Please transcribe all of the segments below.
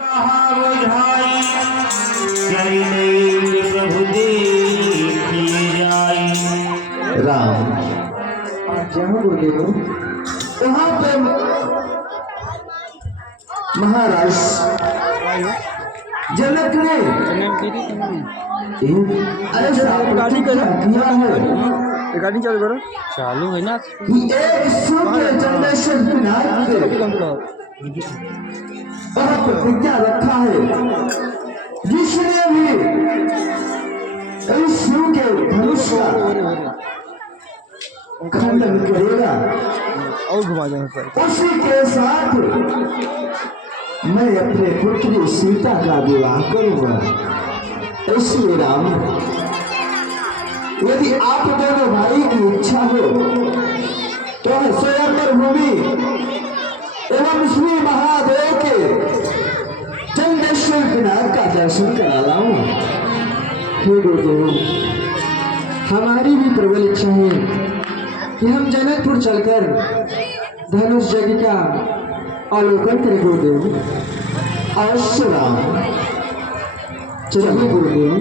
राम जहाँ गुरुदेव वहाँ पे महाराज जनक ने अरे रिकॉर्डिंग करो किया है रिकॉर्डिंग चालू करो चालू है ना कि एक सूर्य जनरेशन विनायक से वहाँ प्रतिज्ञा रखा है जिसने भी इस शिव के धनुष का खंडन करेगा और घुमा जाए उसी के साथ मैं अपने पुत्री सीता का विवाह करूंगा। इसलिए राम यदि आप दोनों भाई की इच्छा हो तो स्वयंवर भूमि एवं श्री महादेव के चंदेश्वर विनायक का दर्शन करा लाऊं। हे गुरुदेव हमारी भी प्रबल इच्छा है कि हम जनकपुर चलकर धनुष यज्ञ का अवलोकन करें गुरुदेव। अवश्य राम चलिए गुरुदेव।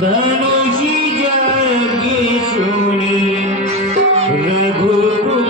धनुष यज्ञ सुनी रघुकुल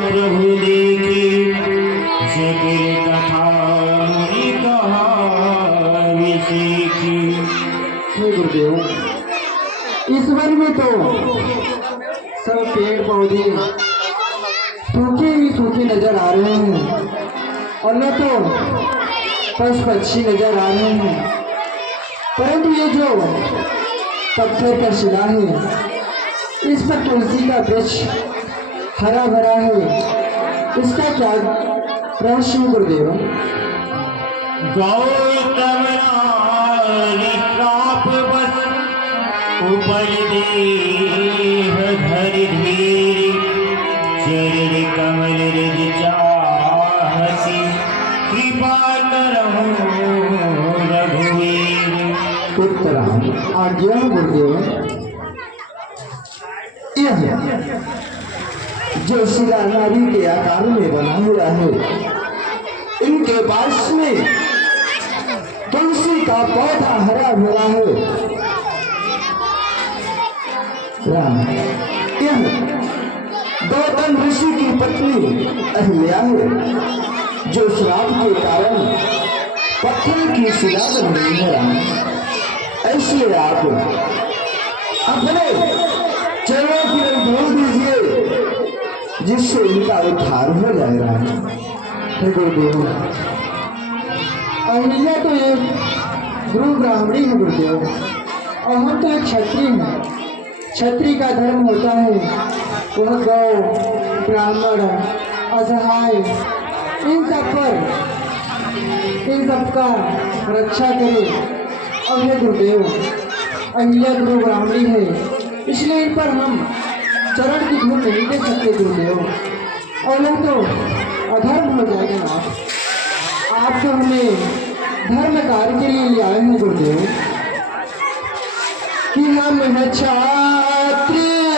प्रभु देखे जगत कथा मुनि कहा विषेखी। हे गुरुदेव इस वन में तो सब पेड़ पौधे सूखे ही सूखे नजर आ रहे हैं और न तो पशु पक्षी नजर आ रहे हैं, परंतु ये जो पत्थर का शिला है इस पर तुलसी का वृक्ष हरा भरा है, इसका क्या रहस्य गुरुदेव? गौतम प्राप बस उपज देह धरि धीर चरण कमल रिज चाहसी कृपा करहु रघुवीर। उत्तराम आज्ञा गुरुदेव। यह जो शिला नारी के आकार में बना हुआ है इनके पास में तुलसी का पौधा हरा भरा है। राम यह गौतम ऋषि की पत्नी अहिल्या है जो श्राप के कारण पत्थर की शिला बन गई है। राम ऐसे आप अपने चरणों की रंग धोल दीजिए जिससे इनका उद्धार हो जाए। राम हे गुरुदेव अहिल्या तो एक गुरु ब्राह्मणी है गुरुदेव और हम तो एक क्षत्रिय हैं। क्षत्रिय का धर्म होता है वह गौ ब्राह्मण असहाय इन सब का रक्षा करे। और हे गुरुदेव अहिल्या गुरु ब्राह्मणी है इसलिए इन पर हम चरण की धूल नहीं दे सकते गुरुदेव, और नहीं तो अधर्म हो जाएगा। आप तो हमें धर्म कार्य के लिए आए हैं गुरुदेव कि हम हैं क्षत्रिय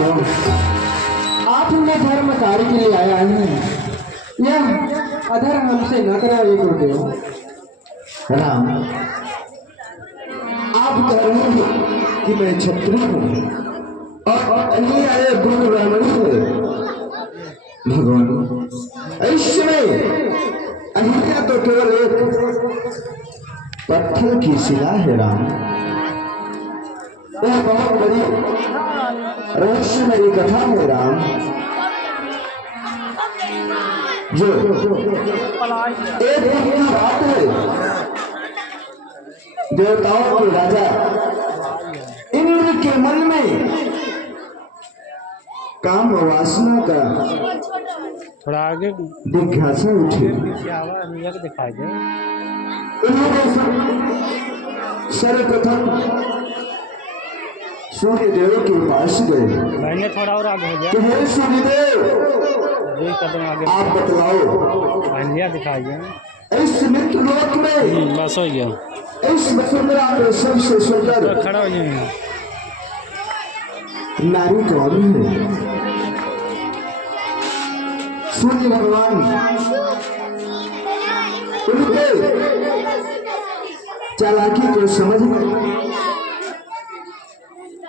गुरुदेव, आप हमें धर्म कार्य के लिए आया है, यह अधर्म हमसे न कराइए गुरुदेव। राम, आप कह रहे हैं कि मैं क्षत्रिय हूँ और अन्य आए गुरु ब्राह्मण है। भगवान, ऐसे में अहिल्या तो केवल एक पत्थर की शिला है राम। यह बहुत बड़ी रहस्यमयी कथा है राम, जो एक दिन की बात है। देवताओं के राजा इंद्र के मन में काम वासना का थोड़ा आगे जिज्ञासा उठी। दिखाई दे। उन्होंने सर्वप्रथम सूर्यदेव के पास गए। मैंने थोड़ा और आगे हो गया, कि हे सूर्यदेव, एक कदम आगे आप बतलाओ, दिखाई दे। इस मित्र लोक में, बस हो गया, इस वसुंधरा में सबसे सुंदर खड़ा हो जाए। नारी कौन है? सूर्य भगवान उनके चालाकी को समझ गए।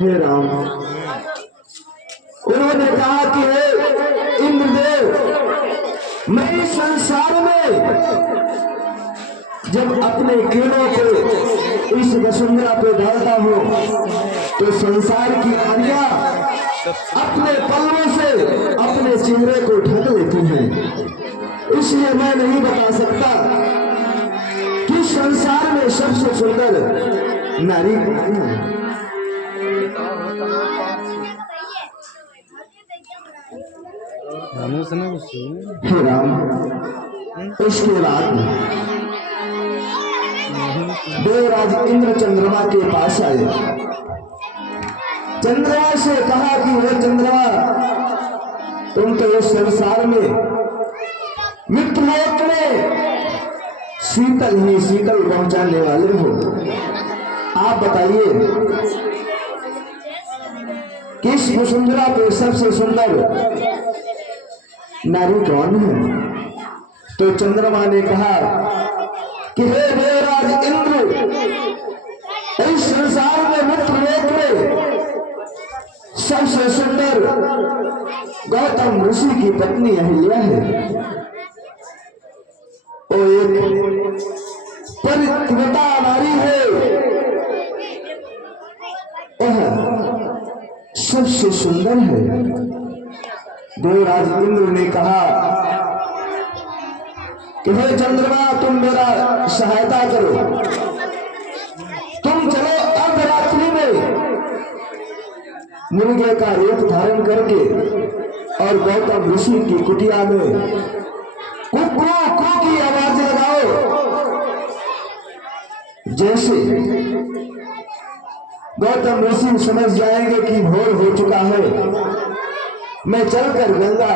हे राम, उन्होंने कहा कि हे इंद्रदेव, मैं इस संसार में जब अपने किरणों को इस वसुंधरा पे डालता हूँ तो संसार की नारियां अपने पल्लों से अपने चेहरे को ढक लेती हैं। इसलिए मैं नहीं बता सकता कि संसार में सबसे सुंदर नारी कौन है। हे राम, इसके बाद देवराज इंद्र चंद्रमा के पास आए। चंद्रमा से कहा कि हे चंद्रमा, तुम तो इस संसार में मित्रलोक में शीतल ही शीतल पहुंचाने वाले हो। आप बताइए किस वसुंधरा पे सबसे सुंदर नारी कौन है? तो चंद्रमा ने कहा कि हे देवराज इंद्र, इस संसार में मित्रलोक में सबसे सुंदर गौतम ऋषि की पत्नी अहिल्या है। वो एक परित्रता नारी है, वह सबसे सुंदर है। देवराज इंद्र ने कहा कि हे चंद्रमा, तुम मेरा सहायता करो, तुम चलो अर्धरात्रि में मुर्गे का रूप धारण करके और गौतम ऋषि की कुटिया में कुकू की आवाज लगाओ। जैसे गौतम ऋषि समझ जाएंगे कि भोर हो चुका है, मैं चलकर गंगा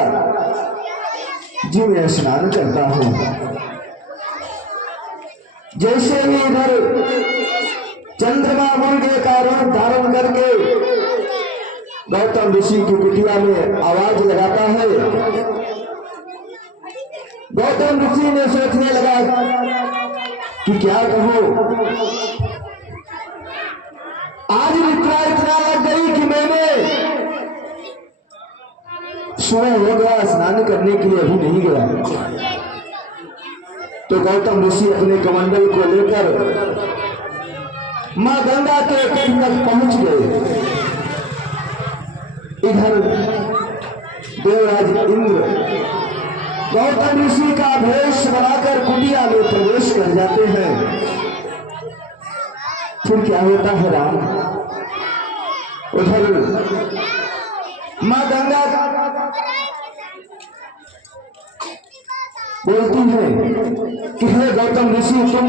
जी में स्नान करता हूं। जैसे ही इधर चंद्रमा मुर्गे का रूप धारण करके गौतम ऋषि की कुटिया में आवाज लगाता है, गौतम ऋषि ने सोचने लगा कि क्या कहो, आज इतना लग गई कि मैंने सुबह हो गया, स्नान करने के लिए अभी नहीं गया। तो गौतम ऋषि अपने कमंडल को लेकर मां गंगा के तट तक पहुंच गए। इधर देवराज इंद्र गौतम ऋषि का भेष बनाकर कुटिया में प्रवेश कर जाते हैं। फिर क्या होता है राम? उधर मां गंगा बोलती है कि हे गौतम ऋषि, तुम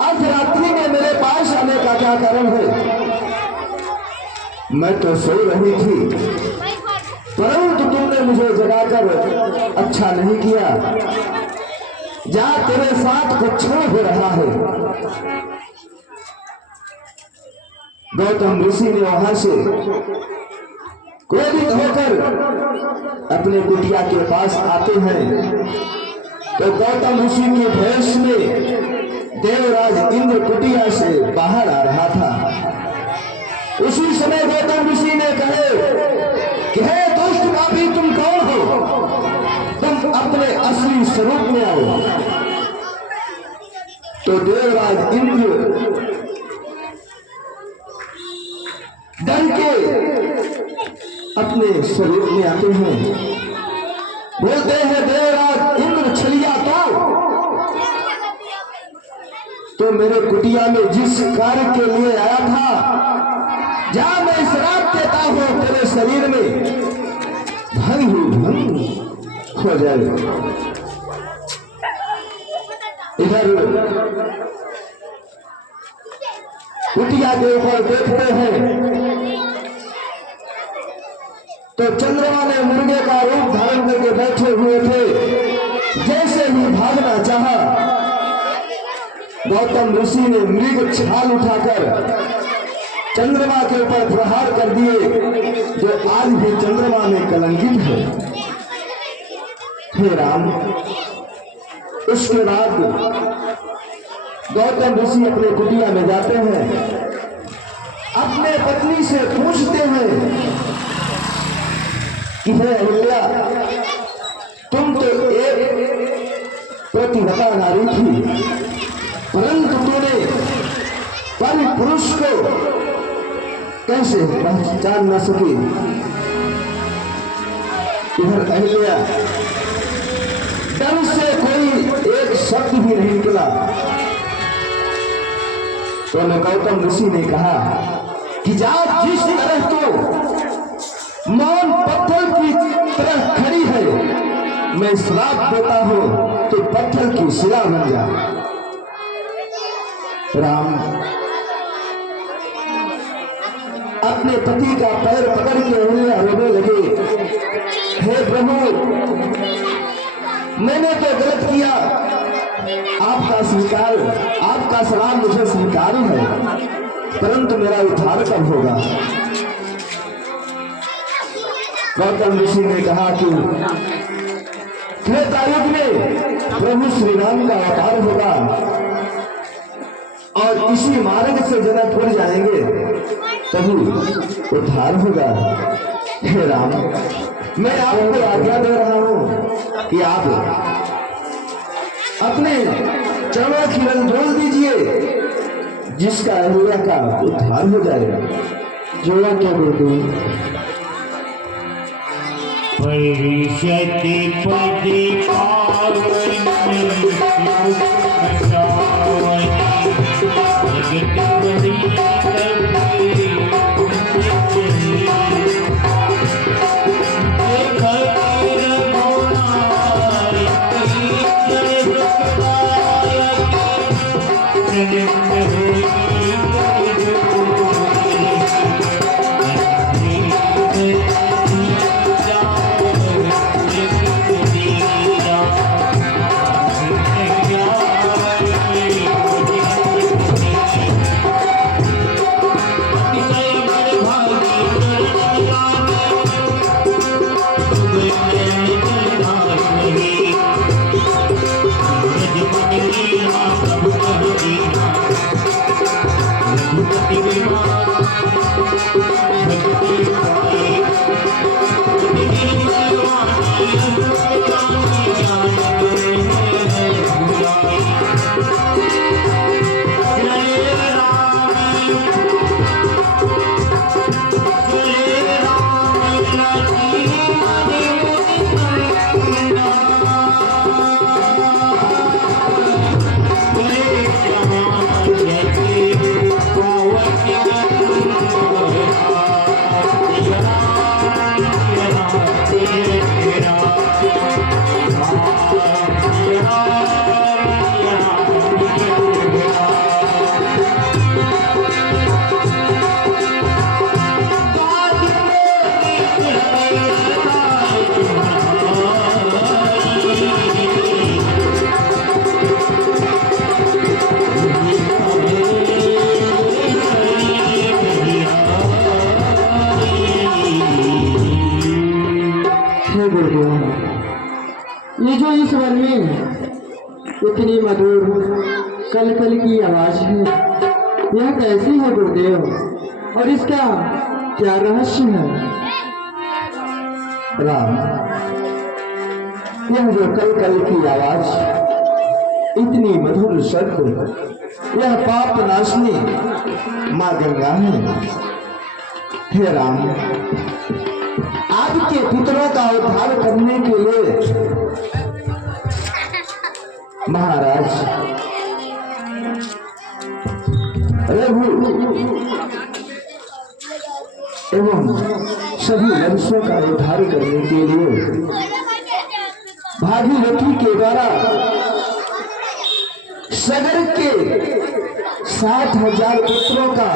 अर्धरात्रि में मेरे पास आने का क्या कारण है? मैं तो सो रही थी, परंतु तुमने मुझे जगाकर अच्छा नहीं किया। जा, तेरे साथ कुछ हो रहा है। गौतम ऋषि ने वहां से क्रोधित होकर अपने कुटिया के पास आते हैं तो गौतम ऋषि की भेष में देवराज इंद्र कुटिया से बाहर आ रहा था। उसी समय गौतम ऋषि ने कहे कि हे दुष्ट पापी, तुम कौन हो? तुम अपने असली स्वरूप में आओ। तो देवराज इंद्र डर के अपने स्वरूप में आते हैं, बोलते हैं देवराज इंद्र छलिया तो मेरे कुटिया में जिस कार्य के लिए आया था, जहां मैं श्राप देता हूं तेरे शरीर में भंग ही भंग हो जाए। इधर कुटिया के ऊपर देखते हैं तो चंद्रमा ने मुर्गे का रूप धारण करके बैठे हुए थे। जैसे ही भागना चाहा, गौतम ऋषि ने मृग छाल उठाकर चंद्रमा के ऊपर प्रहार कर दिए, जो आज भी चंद्रमा में कलंकित है। हे राम, उसके बाद गौतम ऋषि अपने कुटिया में जाते हैं, अपने पत्नी से पूछते हैं कि हे अहिल्या, तुम तो एक प्रतिभा नारी थी, परंतु तूने पर पुरुष को कैसे पहचान न सकी? इधर अहिल्या डर से कोई एक शब्द भी नहीं निकला। तो गौतम ऋषि ने कहा कि जात जिस तरह तो मौन पत्थर की तरह खड़ी है, मैं श्राप देता हूं तो पत्थर की शिला बन जा। राम अपने पति का पैर पकड़ के रोने लगे, हे प्रभु, मैंने तो गलत किया, आपका स्वीकार, आपका सलाम मुझे स्वीकार है, परंतु मेरा उद्धार कब होगा? गौतम ऋषि ने कहा कि त्रेता युग में प्रभु श्री राम का अवतार होगा और इसी मार्ग से जनकपुर जाएंगे, तभी उद्धार होगा। हे राम, मैं आपको आज्ञा दे रहा हूं कि आप अपने चरणों की रंजोल दीजिए, जिसका अहिल्या का उद्धार हो जाएगा। जोड़ा क्या गुरुदेव? परिषति पदे पावनी जगत बड़ी Thank you. की आवाज है, यह कैसी है गुरुदेव, और इसका क्या रहस्य है? राम, यह जो कल कल की आवाज, इतनी मधुर शब्द, यह पाप नाशनी माँ गंगा है। हे राम, आपके पुत्रों का उद्धार करने के लिए महाराज रघु एवं सभी वंशों का उद्धार करने के लिए भागीरथी के द्वारा सगर के 60,000 पुत्रों का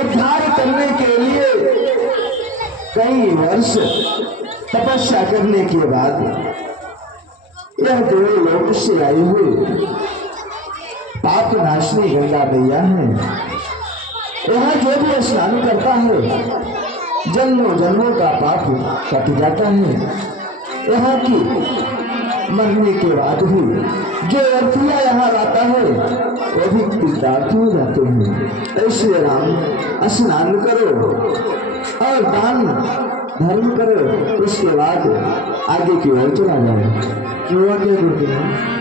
उद्धार करने के लिए कई वर्ष तपस्या करने के बाद यह देवलोक से आई हुई पाप नाशनी गंगा मैया है। यहाँ जो भी स्नान करता है जन्मों जन्मों का पाप कट जाता है। यहाँ की मरने के बाद भी जो अर्थीया यहाँ लाता है वो भी कृतार्थ हो जाते हैं। ऐसे राम, स्नान करो और दान धर्म करो, उसके बाद आगे की ओर चला जाओ। जो आगे गुरुदेव।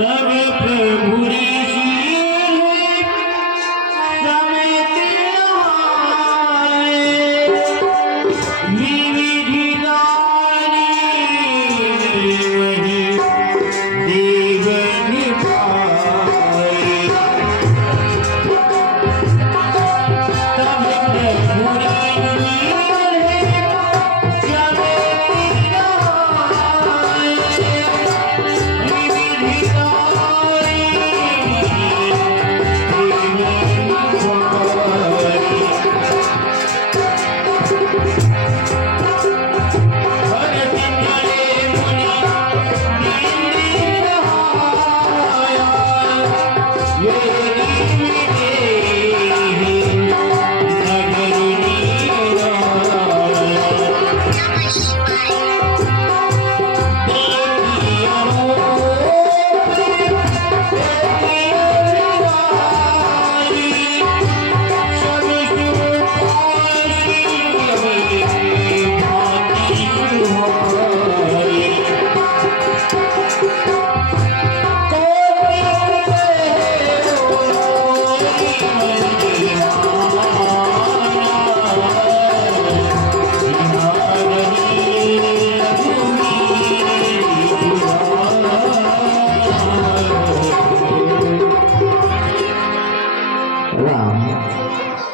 तब प्रभु ऋषि समेत आए, विविधि नारी वही देव निभाए। तब प्रभु ऋषि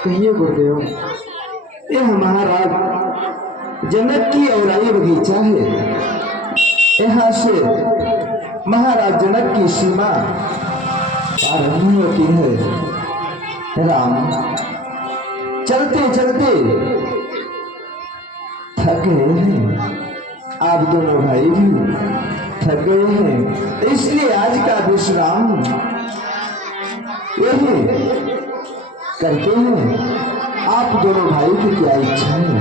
कहिए गुरुदेव। यह महाराज जनक की औराई बगीचा है। यहाँ से महाराज जनक की सीमा आरंभ होती है। राम, चलते चलते थक गए हैं, आप दोनों भाई भी थक गए हैं, इसलिए आज का विश्राम यही करते हैं। आप दोनों भाई की क्या इच्छा है?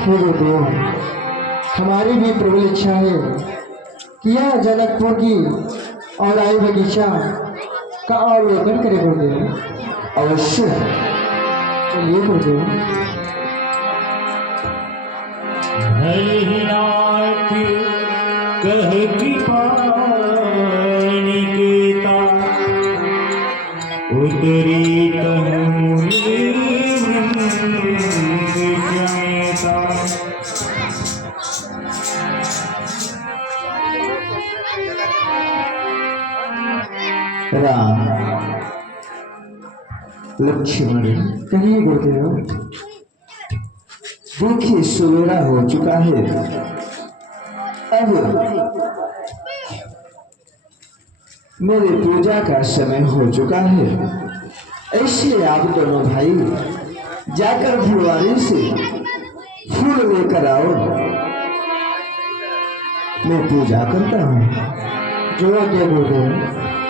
हे गुरुदेव, हमारी भी प्रबल इच्छा है कि यह जनकपुर की और आई बगीचा का अवलोकन करे गुरुदेव। अवश्य, चलिए गुरुदेव। हरिनाथ कह कृपा निकेता, उतरी तनु समेता। राम, लक्ष्मण, कहिए गुरुदेव। देखिए सवेरा हो चुका है, अब मेरे पूजा का समय हो चुका है। ऐसे आप दोनों भाई जाकर फुलवारी से फूल लेकर आओ, मैं पूजा करता हूँ। जो आज्ञा गुरुदेव।